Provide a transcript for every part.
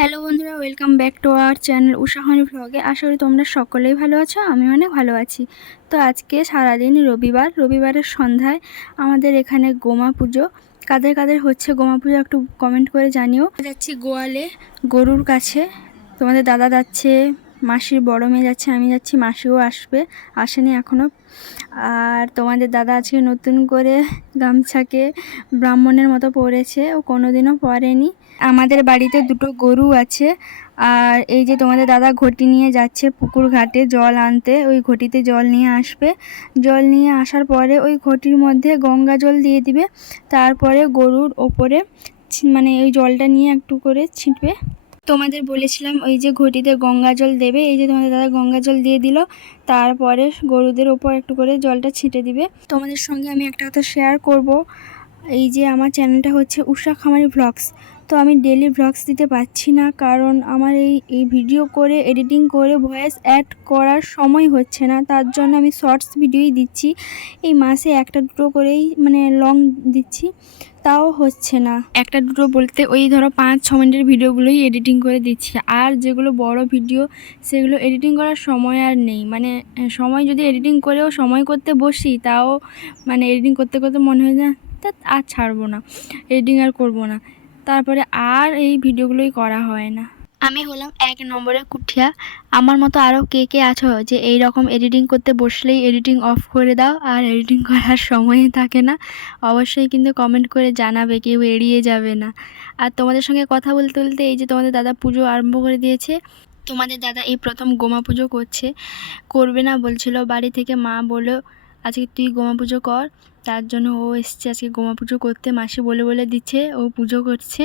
Hello বন্ধুরা, welcome back to our channel উষাহানি ভ্লগে আশা করি তোমরা সকলেই ভালো আছো, আমি অনেক ভালো আছি। তো আজকে সারাদিন রবিবার, রবিবারের সন্ধ্যায় আমাদের এখানে গোমা পুজো। কাদের কাদের হচ্ছে গোমা পুজো একটু কমেন্ট করে জানিও। যাচ্ছি গোয়ালে, গরুর কাছে। তোমাদের দাদা যাচ্ছে মাসির বড় মেয়ে যাচ্ছে, আমি যাচ্ছি, মাসিও আসবে, আসেনি এখনও আর তোমাদের দাদা আজকে নতুন করে গামছাকে ব্রাহ্মণের মতো পরেছে, ও কোনোদিনও পরেনি। আমাদের বাড়িতে দুটো গরু আছে, আর এই যে তোমাদের দাদা ঘটি নিয়ে যাচ্ছে পুকুর ঘাটে জল আনতে, ওই ঘটিতে জল নিয়ে আসবে। জল নিয়ে আসার পরে ওই ঘটির মধ্যে গঙ্গা জল দিয়ে দিবে, তারপরে গরুর ওপরে মানে ওই জলটা নিয়ে একটু করে ছিটবে। তোমাদের বলেছিলাম ওই যে ঘটিতে গঙ্গা জল দেবে, এই যে তোমাদের দাদা গঙ্গা জল দিয়ে দিল, তারপরে গরুদের ওপর একটু করে জলটা ছিটে দিবে। তোমাদের সঙ্গে আমি একটা কথা শেয়ার করব, এই যে আমার চ্যানেলটা হচ্ছে উষা খামারি ভ্লগস তো আমি ডেলি ভ্লগস দিতে পারছি না, কারণ আমার এই এই ভিডিও করে এডিটিং করে ভয়েস অ্যাড করার সময় হচ্ছে না, তার জন্য আমি শর্টস ভিডিওই দিচ্ছি। এই মাসে একটা দুটো করেই মানে লং দিচ্ছি। তাও হচ্ছে না। একটা, দুটো বলতে ওই ধরো পাঁচ, ছ মিনিটের ভিডিওগুলোই এডিটিং করে দিচ্ছি। আর যেগুলো বড় ভিডিও, সেগুলো এডিটিং করার সময় আর নেই। মানে সময় যদি এডিটিং করেও সময় করতে বসি, তাও মানে এডিটিং করতে করতে মনে হয় না তা, আর ছাড়বো না। এডিটিং আর করব না। তারপরে আর এই ভিডিওগুলোই করা হয় না। আমি হলাম এক নম্বরের কুঠিয়া। আমার মতো আরও কে কে আছো যে এই রকম এডিটিং করতে বসলেই এডিটিং অফ করে দাও, আর এডিটিং করার সময়ই থাকে না। অবশ্যই কিন্তু কমেন্ট করে জানাবে, কেউ এড়িয়ে যাবে না। আর তোমাদের সঙ্গে কথা বলতে বলতে এই যে তোমাদের দাদা পুজো আরম্ভ করে দিয়েছে, তোমাদের দাদা এই প্রথম গোমা পুজো করছে, করবে না বলছিল, বাড়ি থেকে মা বলল আজকে তুই গোমা পুজো কর। তার জন্য ও এসছে আজকে গোমা পুজো করতে। মাসি বলে বলে দিচ্ছে, ও পুজো করছে।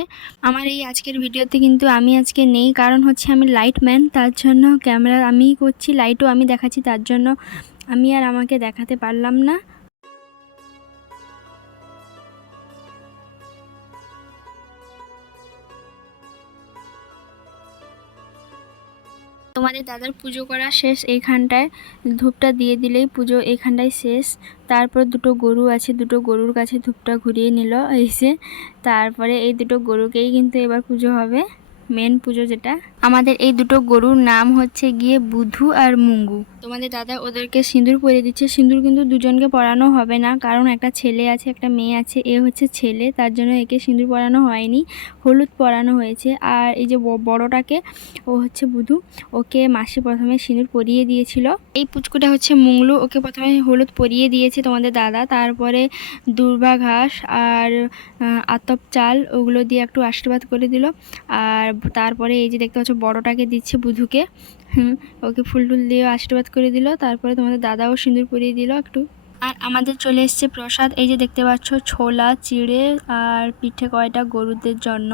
আমার এই আজকের ভিডিওতে কিন্তু আমি আজকে নেই। কারণ হচ্ছে আমি লাইট ম্যান তার জন্য ক্যামেরা আমিই করছি লাইটও আমি দেখাচ্ছি, তার জন্য আমি আর আমাকে দেখাতে পারলাম না। তোমাদের দাদার পুজো করা শেষ এইখানটায়। ধূপটা দিয়ে দিলেই পুজো এইখানটায় শেষ। তারপর দুটো গরু আছে, দুটো গরুর কাছে ধূপটা ঘুরিয়ে নিল এসে তারপরে এই দুটো গরুকেই কিন্তু এবার পুজো হবে মেন পুজো যেটা। আমাদের এই দুটো গরুর নাম হচ্ছে গিয়ে বুধু আর মুঙ্গু। তোমাদের দাদা ওদেরকে সিঁদুর পরিয়ে দিচ্ছে। সিঁদুর কিন্তু দুজনকে পরানো হবে না। কারণ একটা ছেলে আছে, একটা মেয়ে আছে, এ হচ্ছে ছেলে। তার জন্য একে সিঁদুর পরানো হয়নি, হলুদ পরানো হয়েছে। আর এই যে বড়টাকে, ও হচ্ছে বুধু, ওকে মাসি প্রথমে সিঁদুর পরিয়ে দিয়েছিল। এই পুচকুটা হচ্ছে মুংলু, ওকে প্রথমে হলুদ পরিয়ে দিয়েছে তোমাদের দাদা। তারপরে দুর্বা ঘাস আর আতপ চাল, ওগুলো দিয়ে একটু আশীর্বাদ করে দিল। আর তারপরে এই যে দেখতে পাচ্ছ, বড়টাকে দিচ্ছে বুধুকে। ওকে ফুল টুল দিয়ে আশীর্বাদ করে দিল, তারপরে তোমাদের দাদাও সিঁদুর পরিয়ে দিল একটু। আর আমাদের চলে এসছে প্রসাদ, এই যে দেখতে পাচ্ছ, ছোলা, চিড়ে আর পিঠে কয়টা গরুদের জন্য।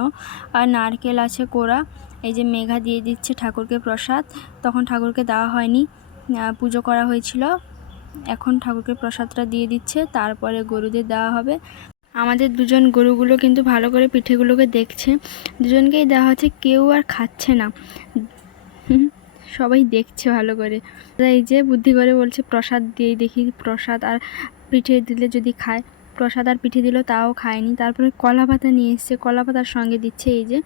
আর নারকেল আছে কোড়া, এই যে মেঘা দিয়ে দিচ্ছে ঠাকুরকে প্রসাদ। তখন ঠাকুরকে দেওয়া হয়নি পুজো করা হয়েছিল। এখন ঠাকুরকে প্রসাদটা দিয়ে দিচ্ছে, তারপরে গরুদের দেওয়া হবে। আমাদের দুজন গরুগুলো কিন্তু ভালো করে পিঠেগুলোকে দেখছে। দুজনকেই দেওয়া হচ্ছে, কেউ আর খাচ্ছে না। সবাই দেখছে ভালো করে। এই যে বুদ্ধি করে বলছে, প্রসাদ দিয়েই দেখি, প্রসাদ আর পিঠে দিলে যদি খায়। প্রসাদ আর পিঠে দিল তাও খায়নি। তারপরে কলা পাতা নিয়ে এসছে কলা পাতার সঙ্গে দিচ্ছে এই যে।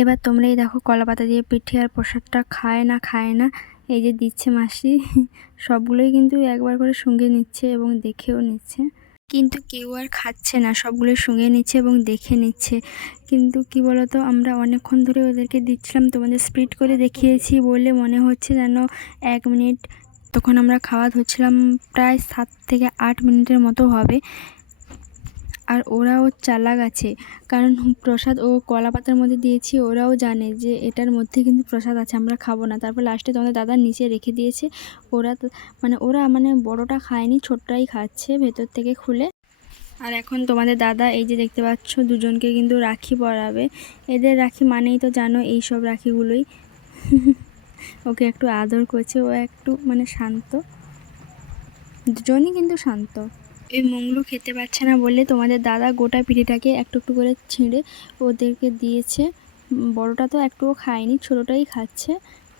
এবার তোমরা এই দেখো কলা পাতা দিয়ে পিঠে আর প্রসাদটা খায় না খায় না। এই যে দিচ্ছে মাসি, সবগুলোই কিন্তু একবার করে সঙ্গে নিচ্ছে এবং দেখেও নিচ্ছে। কিন্তু কেউ আর খাচ্ছে না। সবগুলো শুঙে নিচ্ছে এবং দেখে নিচ্ছে। কিন্তু কি বলতো, আমরা অনেকক্ষণ ধরে ওদেরকে দিচ্ছিলাম, তোমাদের স্প্লিট করে দেখিয়েছি বলে মনে হচ্ছে যেন এক মিনিট, তখন আমরা খাওয়া ধরছিলাম প্রায় সাত থেকে আট মিনিটের মতো হবে। আর ওরাও চালাক আছে। কারণ প্রসাদ ও কলা পাতার মধ্যে দিয়েছি, ওরাও জানে যে এটার মধ্যে কিন্তু প্রসাদ আছে, আমরা খাব না। তারপর লাস্টে তোমাদের দাদার নিচে রেখে দিয়েছে। ওরা মানে ওরা মানে বড়টা খায়নি, ছোটটাই খাচ্ছে ভেতর থেকে খুলে। আর এখন তোমাদের দাদা এই যে দেখতে পাচ্ছ, দুজনকে কিন্তু রাখি পরাবে। এদের রাখি মানেই তো জানো এই সব রাখিগুলোই। ওকে একটু আদর করছে, ও একটু মানে শান্ত। দুজনই কিন্তু শান্ত। এই মংলু খেতে পাচ্ছে না বলে তোমাদের দাদা গোটা পিঠেটাকে একটু একটু করে ছিঁড়ে ওদেরকে দিয়েছে। বড়টা তো একটুও খায়নি, ছোটোটাই খাচ্ছে।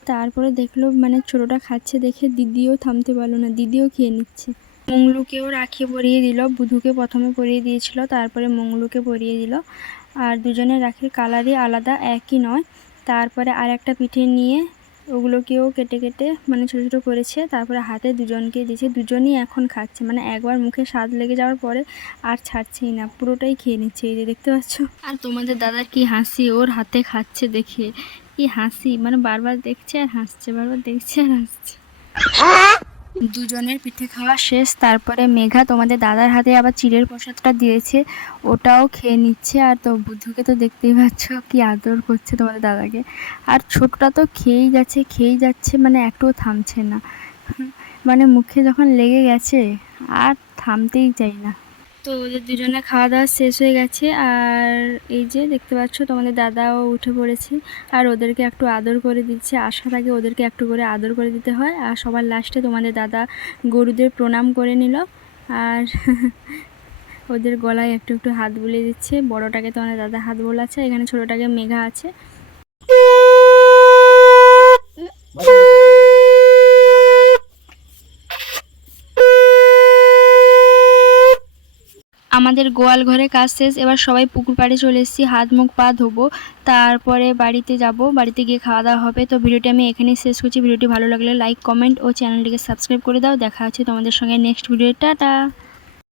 তারপরে দেখল মানে ছোটোটা খাচ্ছে দেখে দিদিও থামতে পারল না, দিদিও খেয়ে নিচ্ছে। মংলুকেও রাখি পরিয়ে দিল, বুধুকে প্রথমে পরিয়ে দিয়েছিল, তারপরে মংলুকে পরিয়ে দিল। আর দুজনের রাখির কালারই আলাদা, একই নয়। তারপরে আর একটা পিঠে নিয়ে ওগুলোকেও কেটে কেটে মানে ছোটো ছোটো করেছে, তারপরে হাতে দুজনকে দিয়েছে, দুজনই এখন খাচ্ছে। মানে একবার মুখে স্বাদ লেগে যাওয়ার পরে আর ছাড়ছেই না, পুরোটাই খেয়ে নিচ্ছে এই যে, দেখতে পাচ্ছ? আর তোমাদের দাদার কি হাসি ওর হাতে খাচ্ছে দেখে? কি হাসি মানে বারবার দেখছে আর হাসছে, বারবার দেখছে আর হাসছে। দুজনের পিঠে খাওয়া শেষ, তারপরে মেঘা তোমাদের দাদার হাতে আবার চিড়ের প্রসাদটা দিয়েছে, ওটাও খেয়ে নিচ্ছে। আর তো বুদ্ধুকে তো দেখতেই পাচ্ছ কি আদর করছে তোমাদের দাদাকে। আর ছোটটা তো খেয়েই যাচ্ছে খেয়েই যাচ্ছে মানে একটুও থামছে না। মানে মুখে যখন লেগে গেছে, আর থামতেই চাই না। তো ওদের দুজনে খাওয়া দাওয়া শেষ হয়ে গেছে। আর এই যে দেখতে পাচ্ছ, তোমাদের দাদাও উঠে পড়েছে। আর ওদেরকে একটু আদর করে দিচ্ছে। আসার আগে ওদেরকে একটু করে আদর করে দিতে হয়। আর সবার লাস্টে তোমাদের দাদা গরুদের প্রণাম করে নিল। আর ওদের গলায় একটু একটু হাত বুলিয়ে দিচ্ছে। বড়টাকে তোমাদের দাদা হাত বোলাচ্ছে। এখানে ছোটোটাকে মেঘা আছে। আমাদের গোয়াল ঘরে কাজ শেষ, এবার সবাই পুকুর পাড়ে চলে এসেছি, হাত মুখ পা ধোবো, তারপরে বাড়িতে যাব, বাড়িতে গিয়ে খাওয়া দাওয়া হবে। তো ভিডিওটি আমি এখানেই শেষ করছি। ভিডিওটি ভালো লাগলে লাইক কমেন্ট ও চ্যানেলটিকে সাবস্ক্রাইব করে দাও। দেখা হচ্ছে তোমাদের সঙ্গে নেক্সট ভিডিও টাটা!